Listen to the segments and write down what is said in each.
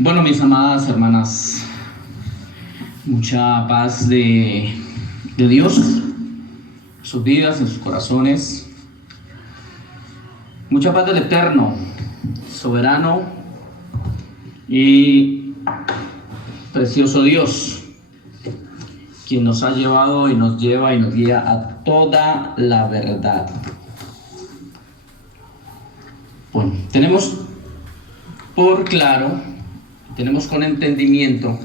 Bueno, mis amadas hermanas, mucha paz de Dios en sus vidas, en sus corazones, mucha paz del Eterno, soberano y precioso Dios, quien nos ha llevado y nos lleva y nos guía a toda la verdad. Bueno, tenemos por claro, tenemos con entendimiento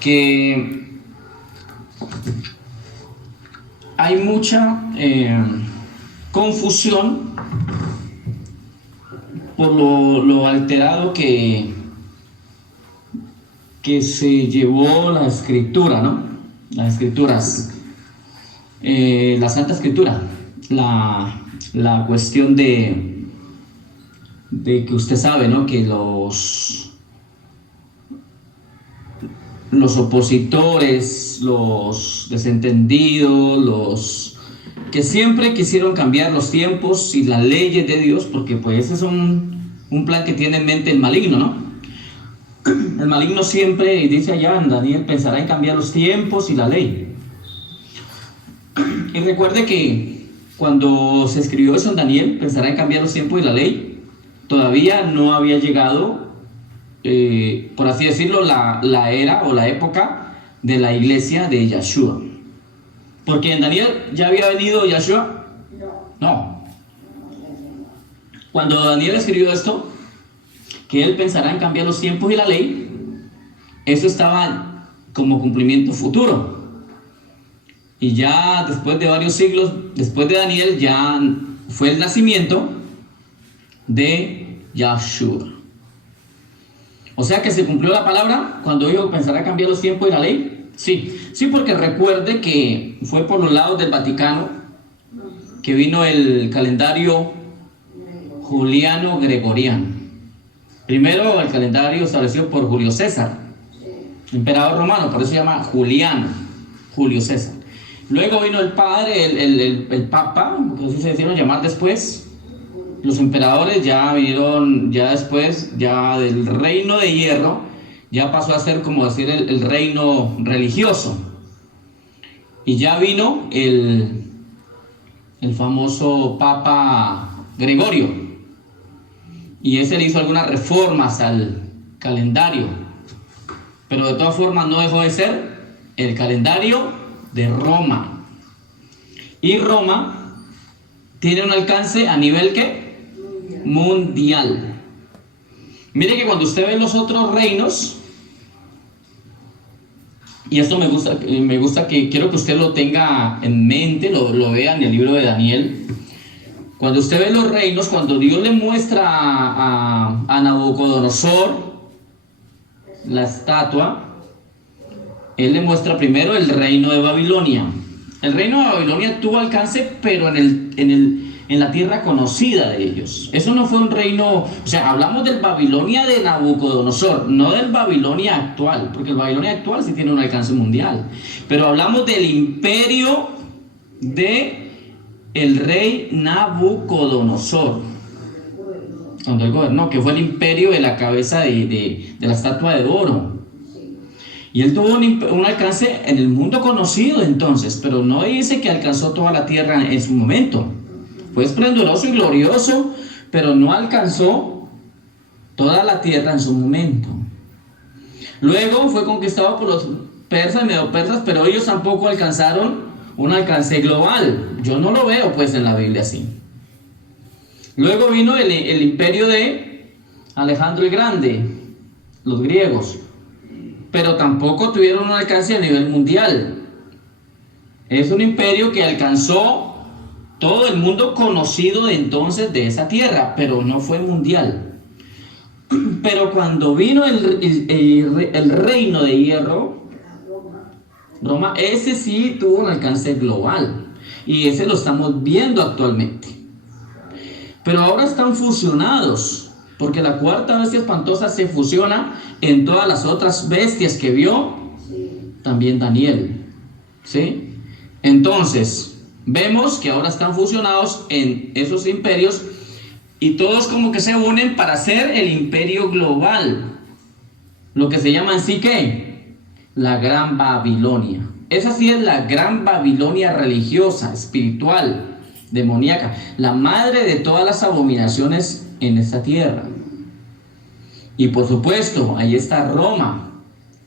que hay mucha confusión por lo alterado que se llevó la escritura, ¿no? Las escrituras, la Santa Escritura, la cuestión de que usted sabe, ¿no? Que los opositores, los desentendidos, los que siempre quisieron cambiar los tiempos y las leyes de Dios, porque pues ese es un plan que tiene en mente el maligno, ¿no? El maligno siempre dice allá en Daniel, pensará en cambiar los tiempos y la ley. Y recuerde que cuando se escribió eso en Daniel, pensará en cambiar los tiempos y la ley, todavía no había llegado, por así decirlo, la era o la época de la iglesia de Yahshua. Porque en Daniel ya había venido Yahshua. No. Cuando Daniel escribió esto, que él pensará en cambiar los tiempos y la ley, eso estaba como cumplimiento futuro. Y ya después de varios siglos, después de Daniel, ya fue el nacimiento de Yahshua. O sea que se cumplió la palabra cuando dijo pensará cambiar los tiempos y la ley. Sí, porque recuerde que fue por los lados del Vaticano que vino el calendario juliano gregoriano. Primero el calendario establecido por Julio César, emperador romano, por eso se llama Juliano, Julio César. Luego vino el padre, el papa, que así se hicieron llamar después. Los emperadores ya vinieron, ya después, ya del reino de hierro, ya pasó a ser como decir el reino religioso. Y ya vino el famoso Papa Gregorio. Y ese le hizo algunas reformas al calendario. Pero de todas formas no dejó de ser el calendario de Roma. Y Roma tiene un alcance a nivel ¿qué? Mundial. Mire que cuando usted ve los otros reinos, y esto me gusta que quiero que usted lo tenga en mente, lo vea en el libro de Daniel. Cuando usted ve los reinos, cuando Dios le muestra a Nabucodonosor la estatua, Él le muestra primero el reino de Babilonia. El reino de Babilonia tuvo alcance, pero en la tierra conocida de ellos. Eso no fue un reino, o sea, hablamos del Babilonia de Nabucodonosor, no del Babilonia actual, porque el Babilonia actual sí tiene un alcance mundial, pero hablamos del imperio de el rey Nabucodonosor, cuando él gobernó, que fue el imperio de la cabeza de la estatua de oro. Y él tuvo un alcance en el mundo conocido entonces, pero no dice que alcanzó toda la tierra en su momento. Fue esplendoroso y glorioso, pero no alcanzó toda la tierra en su momento. Luego fue conquistado por los persas y medopersas, pero ellos tampoco alcanzaron un alcance global. Yo no lo veo pues en la Biblia así. Luego vino el imperio de Alejandro el Grande, los griegos, pero tampoco tuvieron un alcance a nivel mundial. Es un imperio que alcanzó todo el mundo conocido de entonces de esa tierra, pero no fue mundial. Pero cuando vino el reino de hierro, Roma, ese sí tuvo un alcance global. Y ese lo estamos viendo actualmente. Pero ahora están fusionados, porque la cuarta bestia espantosa se fusiona en todas las otras bestias que vio también Daniel. ¿Sí? Entonces, vemos que ahora están fusionados en esos imperios y todos como que se unen para hacer el imperio global, lo que se llama en sí ¿qué? La Gran Babilonia. Esa sí es la Gran Babilonia religiosa, espiritual, demoníaca, la madre de todas las abominaciones en esta tierra. Y por supuesto, ahí está Roma,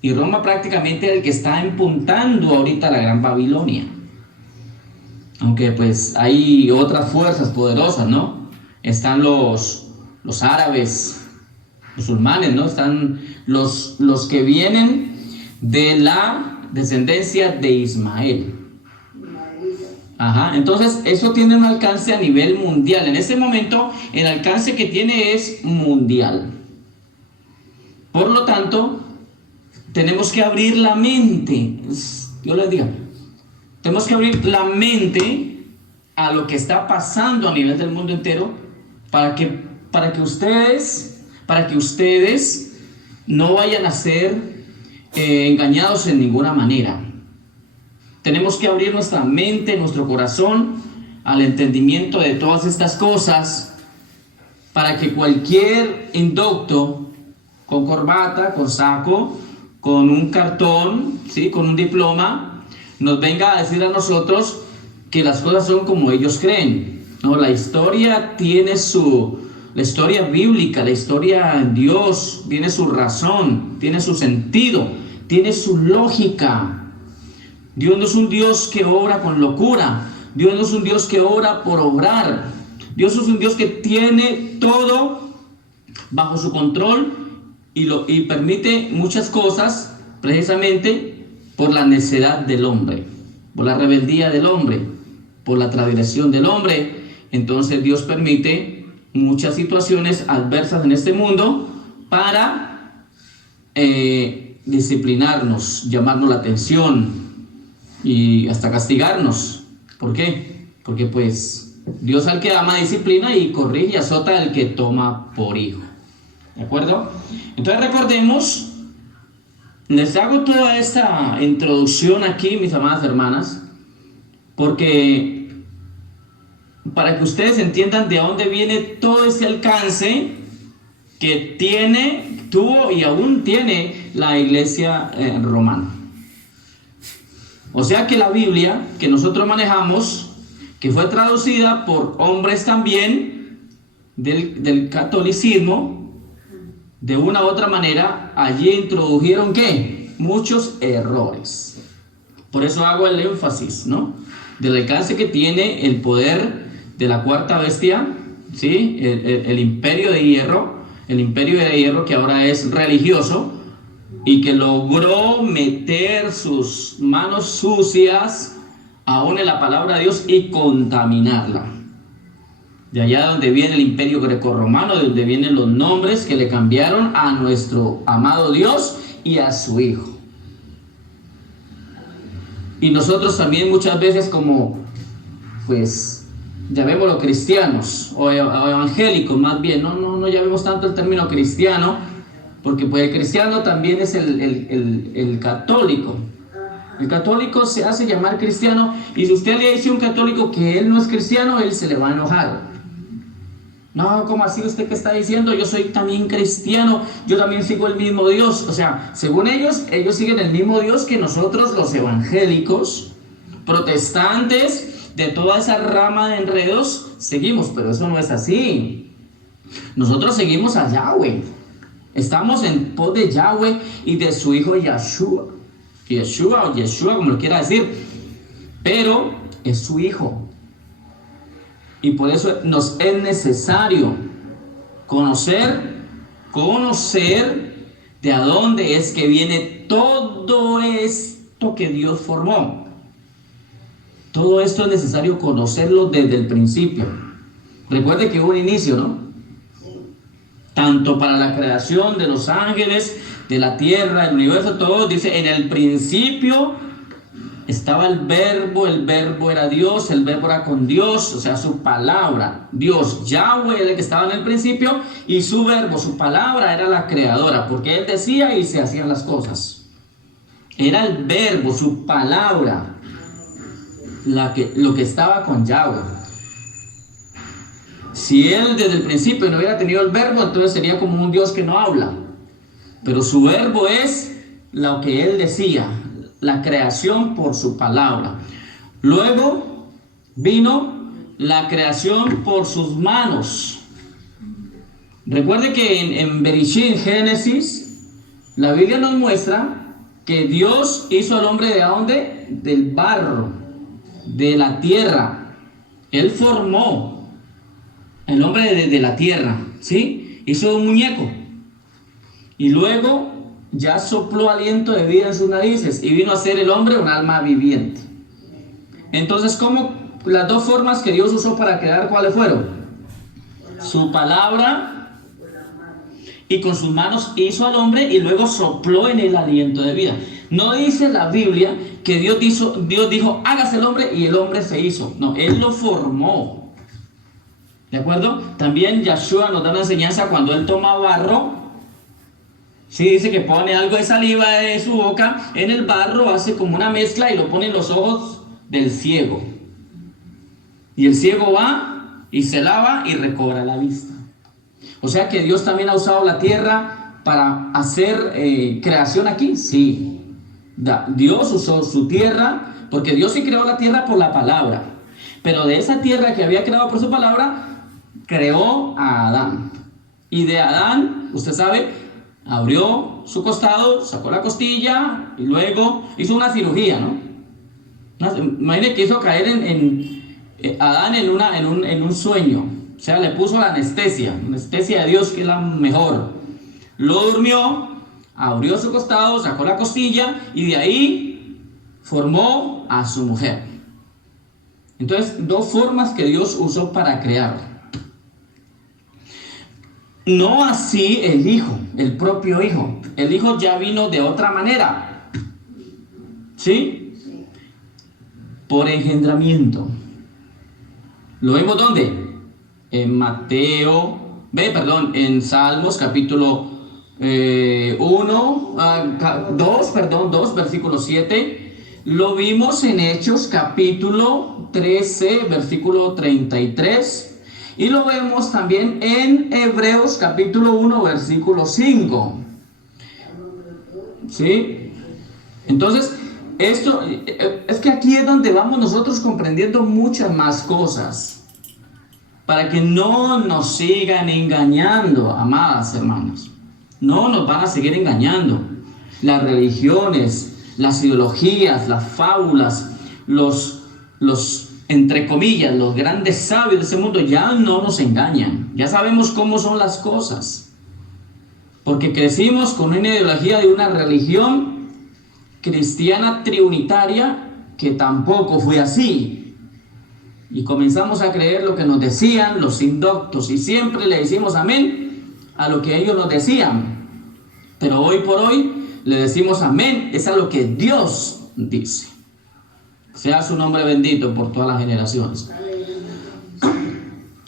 y Roma prácticamente es el que está empuntando ahorita la Gran Babilonia. Aunque pues hay otras fuerzas poderosas, ¿no? Están los árabes, musulmanes, ¿no? Están los que vienen de la descendencia de Ismael. Ajá, entonces eso tiene un alcance a nivel mundial. En este momento el alcance que tiene es mundial. Por lo tanto, tenemos que abrir la mente. Yo les digo, tenemos que abrir la mente a lo que está pasando a nivel del mundo entero para que ustedes no vayan a ser engañados en ninguna manera. Tenemos que abrir nuestra mente, nuestro corazón al entendimiento de todas estas cosas para que cualquier indocto con corbata, con saco, con un cartón, ¿sí? Con un diploma, nos venga a decir a nosotros que las cosas son como ellos creen. No, la historia tiene la historia bíblica, la historia en Dios, tiene su razón, tiene su sentido, tiene su lógica. Dios no es un Dios que obra con locura. Dios no es un Dios que obra por obrar. Dios es un Dios que tiene todo bajo su control y permite muchas cosas precisamente por la necedad del hombre, por la rebeldía del hombre, por la transgresión del hombre. Entonces Dios permite muchas situaciones adversas en este mundo para disciplinarnos, llamarnos la atención y hasta castigarnos. ¿Por qué? Porque pues Dios al que ama disciplina y corrige y azota al que toma por hijo. ¿De acuerdo? Entonces recordemos, les hago toda esta introducción aquí, mis amadas hermanas, porque para que ustedes entiendan de dónde viene todo este alcance que tuvo y aún tiene la iglesia romana. O sea que la Biblia que nosotros manejamos, que fue traducida por hombres también del catolicismo, de una u otra manera, allí introdujeron ¿qué? Muchos errores. Por eso hago el énfasis, ¿no? Del alcance que tiene el poder de la cuarta bestia, ¿sí? El imperio de hierro que ahora es religioso y que logró meter sus manos sucias aún en la palabra de Dios y contaminarla. De allá donde viene el imperio grecorromano, de donde vienen los nombres que le cambiaron a nuestro amado Dios y a su Hijo. Y nosotros también muchas veces como, pues, llamémoslo cristianos o evangélicos más bien, no llamemos tanto el término cristiano, porque pues el cristiano también es el católico. El católico se hace llamar cristiano y si usted le dice a un católico que él no es cristiano, él se le va a enojar. No, ¿cómo así usted qué está diciendo? Yo soy también cristiano, yo también sigo el mismo Dios. O sea, según ellos siguen el mismo Dios que nosotros los evangélicos, protestantes, de toda esa rama de enredos, seguimos, pero eso no es así. Nosotros seguimos a Yahweh. Estamos en pos de Yahweh y de su hijo Yeshua. Yeshua, como lo quiera decir, pero es su hijo. Y por eso nos es necesario conocer de a dónde es que viene todo esto que Dios formó. Todo esto es necesario conocerlo desde el principio. Recuerde que hubo un inicio, ¿no? Tanto para la creación de los ángeles, de la tierra, del universo, todo, dice, en el principio estaba el verbo era Dios, el verbo era con Dios, o sea, su palabra, Dios, Yahweh, el que estaba en el principio, y su verbo, su palabra era la creadora, porque él decía y se hacían las cosas. Era el verbo, su palabra, lo que estaba con Yahweh. Si él desde el principio no hubiera tenido el verbo, entonces sería como un Dios que no habla. Pero su verbo es lo que él decía, la creación por su palabra. Luego vino la creación por sus manos. Recuerde que en Bereshit, en Génesis, la Biblia nos muestra que Dios hizo al hombre ¿de dónde? Del barro, de la tierra. Él formó el hombre de la tierra, ¿sí? Hizo un muñeco. Y luego ya sopló aliento de vida en sus narices y vino a ser el hombre un alma viviente. Entonces, ¿cómo las dos formas que Dios usó para crear, cuáles fueron? Su palabra, y con sus manos hizo al hombre y luego sopló en el aliento de vida. No dice la Biblia que Dios dijo, hágase el hombre y el hombre se hizo. No, Él lo formó. ¿De acuerdo? También Yeshua nos da una enseñanza cuando Él toma barro. Sí, dice que pone algo de saliva de su boca en el barro, hace como una mezcla y lo pone en los ojos del ciego. Y el ciego va y se lava y recobra la vista. O sea que Dios también ha usado la tierra para hacer creación aquí. Sí, Dios usó su tierra, porque Dios sí creó la tierra por la palabra. Pero de esa tierra que había creado por su palabra, creó a Adán. Y de Adán, usted sabe, abrió su costado, sacó la costilla y luego hizo una cirugía, ¿no? Imagine que hizo caer Adán en un sueño. O sea, le puso la anestesia de Dios, que es la mejor. Lo durmió, abrió su costado, sacó la costilla y de ahí formó a su mujer. Entonces, dos formas que Dios usó para crear. No así el Hijo, el propio Hijo. El Hijo ya vino de otra manera. ¿Sí? Por engendramiento. ¿Lo vemos dónde? En en Salmos capítulo 2, versículo 7. Lo vimos en Hechos capítulo 13, versículo 33. Y lo vemos también en Hebreos capítulo 1, versículo 5. ¿Sí? Entonces, esto es que aquí es donde vamos nosotros comprendiendo muchas más cosas. Para que no nos sigan engañando, amadas hermanas. No nos van a seguir engañando. Las religiones, las ideologías, las fábulas, los entre comillas, los grandes sabios de ese mundo ya no nos engañan. Ya sabemos cómo son las cosas. Porque crecimos con una ideología de una religión cristiana trinitaria que tampoco fue así. Y comenzamos a creer lo que nos decían los indoctos y siempre le decimos amén a lo que ellos nos decían. Pero hoy por hoy le decimos amén, es a lo que Dios dice. Sea su nombre bendito por todas las generaciones.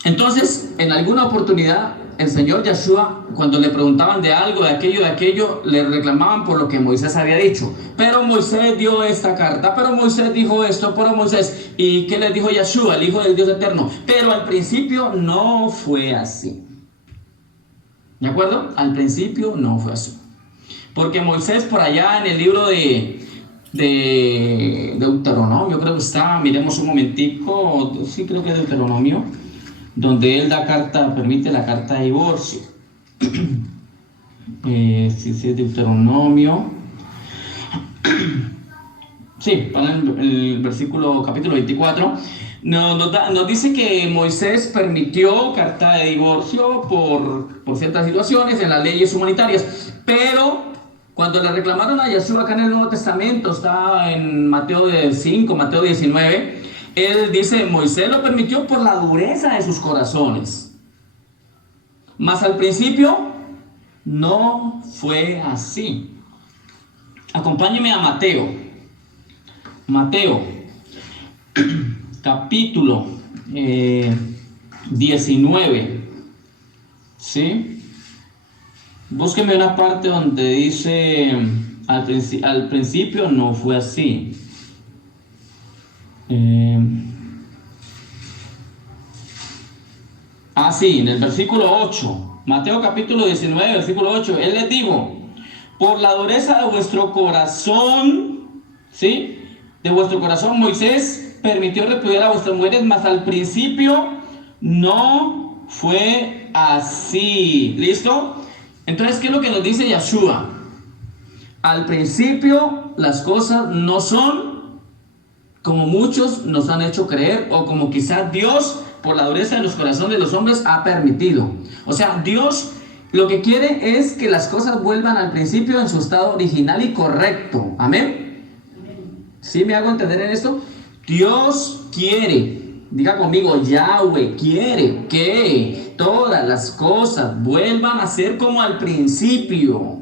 Entonces, en alguna oportunidad, el Señor Yeshua, cuando le preguntaban de algo, de aquello, le reclamaban por lo que Moisés había dicho. Pero Moisés dio esta carta, pero Moisés dijo esto, pero Moisés. ¿Y qué les dijo Yeshua, el Hijo del Dios Eterno? Pero al principio no fue así. ¿De acuerdo? Al principio no fue así. Porque Moisés por allá en el libro de Deuteronomio, creo que está, miremos un momentico, sí creo que es Deuteronomio, donde él da carta, permite la carta de divorcio. Sí, es Deuteronomio. Sí, para el versículo, capítulo 24, nos dice que Moisés permitió carta de divorcio por ciertas situaciones en las leyes humanitarias, pero cuando le reclamaron a Yeshua acá en el Nuevo Testamento, está en Mateo 5, Mateo 19, él dice, Moisés lo permitió por la dureza de sus corazones. Mas al principio no fue así. Acompáñeme a Mateo, capítulo 19. ¿Sí? Búsqueme una parte donde dice, al principio no fue así. Así, en el versículo 8, Mateo capítulo 19, versículo 8, Él les dijo, por la dureza de vuestro corazón, ¿sí? De vuestro corazón Moisés permitió repudiar a vuestras mujeres, mas al principio no fue así. ¿Listo? Entonces, ¿qué es lo que nos dice Yeshua? Al principio las cosas no son como muchos nos han hecho creer, o como quizás Dios, por la dureza de los corazones de los hombres, ha permitido. O sea, Dios lo que quiere es que las cosas vuelvan al principio en su estado original y correcto. ¿Amén? ¿Sí me hago entender en esto? Dios quiere, diga conmigo, Yahweh quiere que todas las cosas vuelvan a ser como al principio.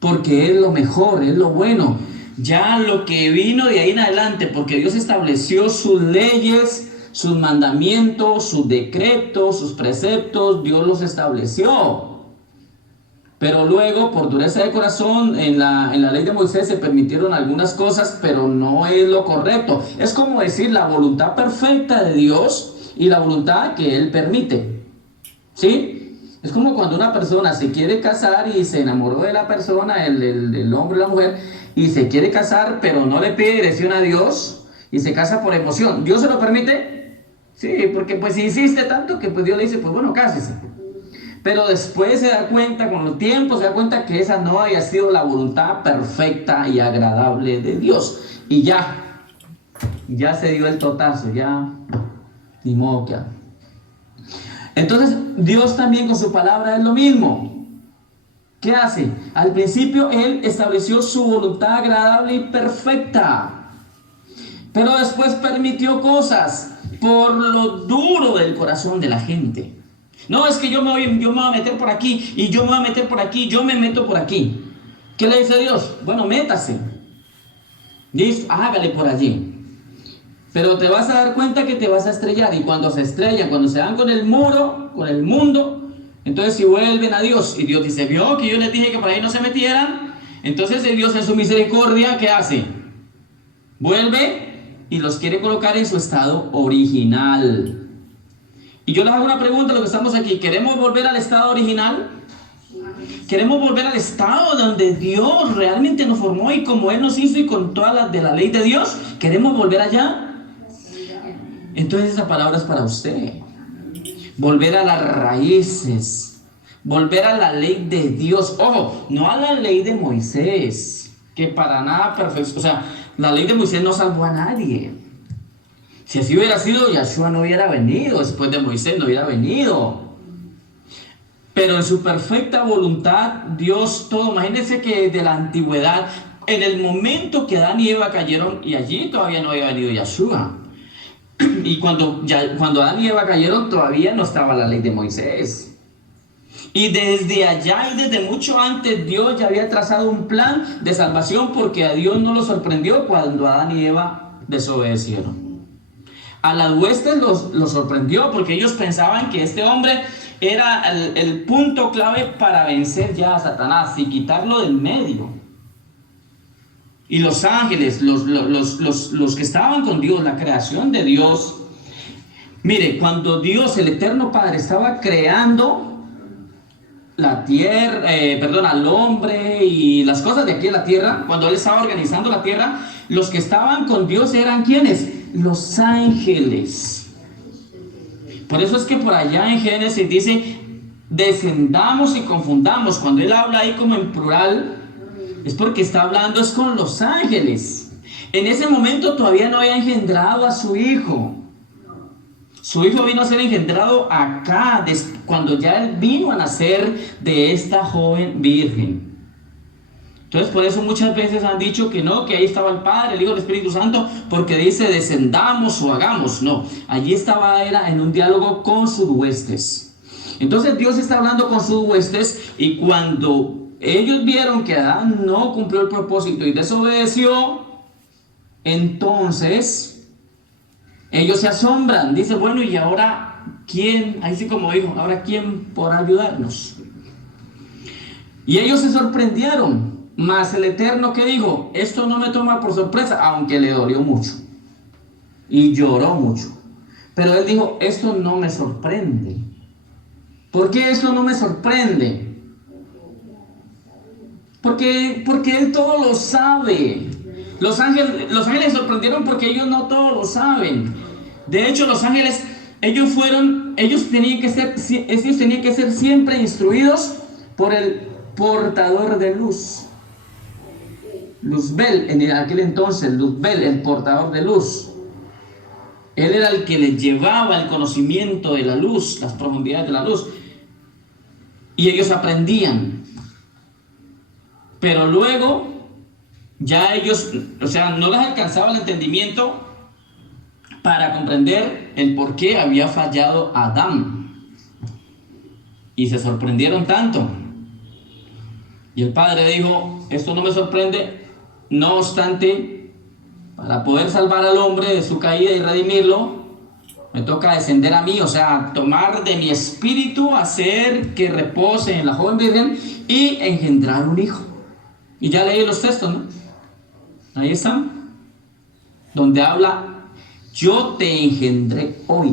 Porque es lo mejor, es lo bueno. Ya lo que vino de ahí en adelante, porque Dios estableció sus leyes, sus mandamientos, sus decretos, sus preceptos, Dios los estableció. Pero luego, por dureza de corazón, en la ley de Moisés se permitieron algunas cosas, pero no es lo correcto. Es como decir la voluntad perfecta de Dios y la voluntad que Él permite. ¿Sí? Es como cuando una persona se quiere casar y se enamoró de la persona, el hombre o la mujer, y se quiere casar, pero no le pide dirección a Dios y se casa por emoción. ¿Dios se lo permite? Sí, porque pues insiste tanto que pues Dios le dice, pues bueno, cásese. Pero después se da cuenta, con el tiempo se da cuenta que esa no haya sido la voluntad perfecta y agradable de Dios. Y ya se dio el totazo, ya ni modo que haga. Entonces Dios también con su palabra es lo mismo. ¿Qué hace? Al principio Él estableció su voluntad agradable y perfecta, pero después permitió cosas por lo duro del corazón de la gente. No, es que yo me voy a meter por aquí, y yo me voy a meter por aquí, yo me meto por aquí. ¿Qué le dice Dios? Bueno, métase. Dice, hágale por allí. Pero te vas a dar cuenta que te vas a estrellar, y cuando se estrellan, cuando se dan con el muro, con el mundo, entonces si vuelven a Dios, y Dios dice, vio que yo les dije que por ahí no se metieran, entonces Dios en su misericordia, ¿qué hace? Vuelve y los quiere colocar en su estado original. Y yo les hago una pregunta a los que estamos aquí, ¿queremos volver al estado original? ¿Queremos volver al estado donde Dios realmente nos formó y como Él nos hizo y con todas las de la ley de Dios? ¿Queremos volver allá? Entonces esa palabra es para usted. Volver a las raíces, volver a la ley de Dios. Ojo, no a la ley de Moisés, que para nada perfecto. O sea, la ley de Moisés no salvó a nadie. Si así hubiera sido, Yeshua no hubiera venido, después de Moisés no hubiera venido. Pero en su perfecta voluntad, Dios todo. Imagínense que desde la antigüedad, en el momento que Adán y Eva cayeron, y allí todavía no había venido Yeshua. Y cuando Adán y Eva cayeron, todavía no estaba la ley de Moisés. Y desde allá y desde mucho antes, Dios ya había trazado un plan de salvación, porque a Dios no lo sorprendió cuando Adán y Eva desobedecieron. A las huestes los sorprendió, porque ellos pensaban que este hombre era el punto clave para vencer ya a Satanás y quitarlo del medio. Y los ángeles, los que estaban con Dios, la creación de Dios. Mire, cuando Dios, el Eterno Padre, estaba creando la tierra, al hombre y las cosas de aquí en la tierra, cuando Él estaba organizando la tierra, los que estaban con Dios eran ¿quiénes? Los ángeles. Por eso es que por allá en Génesis dice, descendamos y confundamos. Cuando Él habla ahí como en plural, es porque está hablando es con los ángeles. En ese momento todavía no había engendrado a su hijo. Su hijo vino a ser engendrado acá, cuando ya Él vino a nacer de esta joven virgen. Entonces por eso muchas veces han dicho que no, que ahí estaba el Padre, el Hijo y el Espíritu Santo, porque dice descendamos o hagamos. No, allí era en un diálogo con sus huestes. Entonces Dios está hablando con sus huestes, y cuando ellos vieron que Adán no cumplió el propósito y desobedeció, entonces ellos se asombran. Dice, bueno, ¿y ahora quién? Ahí sí como dijo, ¿ahora quién podrá ayudarnos? Y ellos se sorprendieron. Mas el Eterno, ¿qué dijo? Esto no me toma por sorpresa, aunque le dolió mucho y lloró mucho. Pero él dijo, esto no me sorprende. ¿Por qué esto no me sorprende? Porque él todo lo sabe. Los ángeles sorprendieron porque ellos no todo lo saben. De hecho, los ángeles, ellos tenían que ser siempre instruidos por el portador de luz. Luzbel, en aquel entonces, Luzbel, el portador de luz. Él era el que les llevaba el conocimiento de la luz, las profundidades de la luz. Y ellos aprendían. Pero luego, ya ellos, no les alcanzaba el entendimiento para comprender el por qué había fallado Adán. Y se sorprendieron tanto. Y el Padre dijo, esto no me sorprende, no obstante, para poder salvar al hombre de su caída y redimirlo, me toca descender a mí, tomar de mi espíritu, hacer que repose en la joven virgen y engendrar un hijo. Y ya leí los textos, ¿no? Ahí están, donde habla, yo te engendré hoy.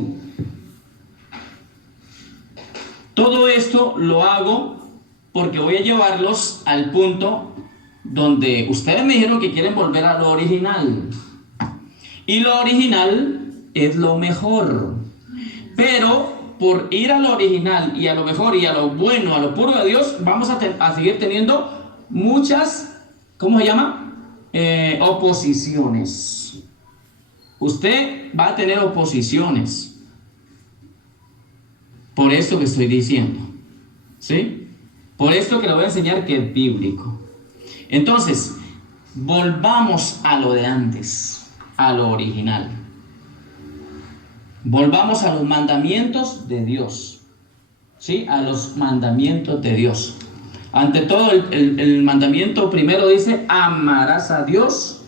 Todo esto lo hago porque voy a llevarlos al punto donde ustedes me dijeron que quieren volver a lo original. Y lo original es lo mejor. Pero por ir a lo original y a lo mejor y a lo bueno, a lo puro de Dios, vamos a seguir teniendo muchas, ¿cómo se llama? Oposiciones. Usted va a tener oposiciones por esto que estoy diciendo, ¿sí? Por esto que le voy a enseñar que es bíblico. Entonces, volvamos a lo de antes, a lo original. Volvamos a los mandamientos de Dios, ¿sí? A los mandamientos de Dios. Ante todo, el mandamiento primero dice, amarás a Dios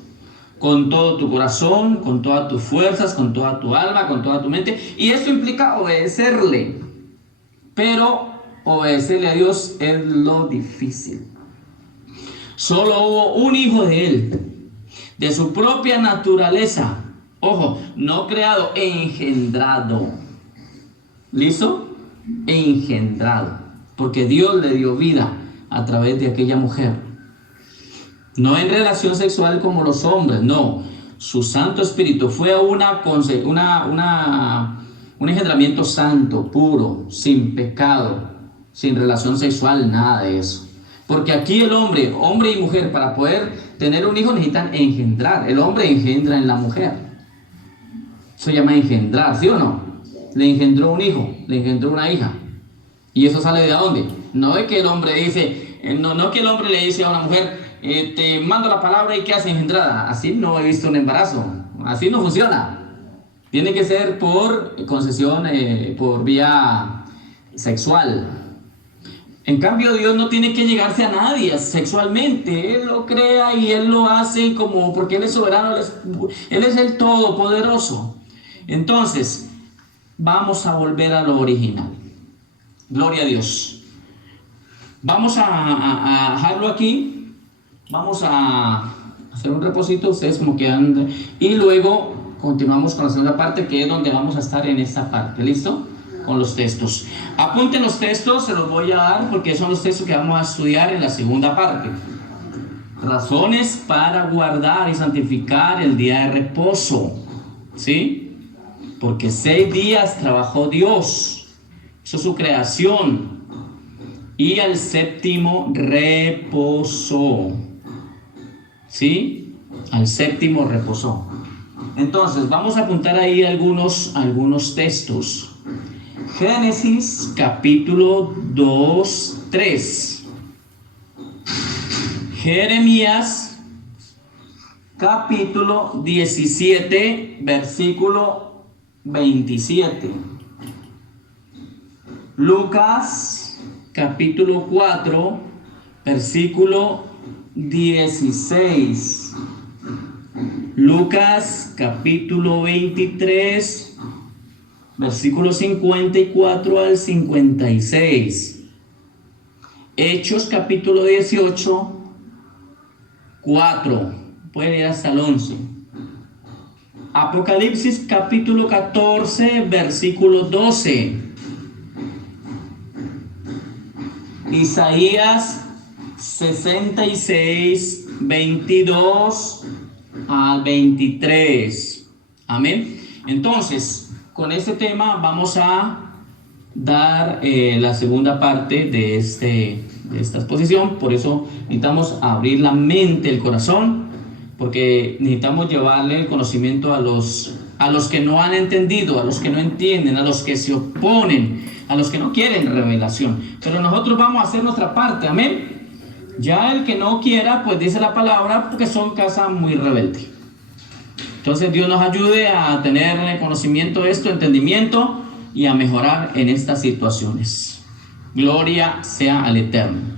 con todo tu corazón, con todas tus fuerzas, con toda tu alma, con toda tu mente. Y esto implica obedecerle. Pero obedecerle a Dios es lo difícil. Solo hubo un hijo de él, de su propia naturaleza. Ojo, no creado, engendrado. ¿Listo? Engendrado. Porque Dios le dio vida a través de aquella mujer. No en relación sexual como los hombres, no. Su Santo Espíritu fue un engendramiento santo, puro, sin pecado, sin relación sexual, nada de eso. Porque aquí el hombre y mujer, para poder tener un hijo necesitan engendrar. El hombre engendra en la mujer. Eso se llama engendrar, ¿sí o no? Le engendró un hijo, le engendró una hija. ¿Y eso sale de dónde? No es que el hombre dice, no que el hombre le dice a una mujer, te mando la palabra y ¿qué hace engendrada? Así no he visto un embarazo, así no funciona. Tiene que ser por concesión, por vía sexual. En cambio, Dios no tiene que llegarse a nadie sexualmente. Él lo crea y Él lo hace porque Él es soberano, Él es el Todopoderoso. Entonces, vamos a volver a lo original. Gloria a Dios. Vamos a dejarlo aquí. Vamos a hacer un reposito. Ustedes como que andan. Y luego continuamos con la segunda parte, que es donde vamos a estar en esta parte. ¿Listo? Con los textos. Apunten los textos, se los voy a dar porque son los textos que vamos a estudiar en la segunda parte. Razones para guardar y santificar el día de reposo. ¿Sí? Porque 6 días trabajó Dios. Hizo su creación. Y al séptimo reposó. ¿Sí? Al séptimo reposó. Entonces, vamos a apuntar ahí algunos textos. Génesis capítulo 2, 3. Jeremías capítulo 17, versículo 27. Lucas capítulo 4, versículo 16. Lucas capítulo 23, versículo 54 al 56. Hechos capítulo 18, 4. Puede ir hasta el 11. Apocalipsis capítulo 14, versículo 12. Isaías 66, 22 al 23. Amén. Entonces, con este tema vamos a dar la segunda parte de esta exposición. Por eso necesitamos abrir la mente, el corazón, porque necesitamos llevarle el conocimiento a los que no han entendido, a los que no entienden, a los que se oponen, a los que no quieren revelación. Pero nosotros vamos a hacer nuestra parte, amén. Ya el que no quiera, pues dice la palabra, porque son casa muy rebelde. Entonces Dios nos ayude a tener conocimiento de esto, entendimiento, y a mejorar en estas situaciones. Gloria sea al Eterno.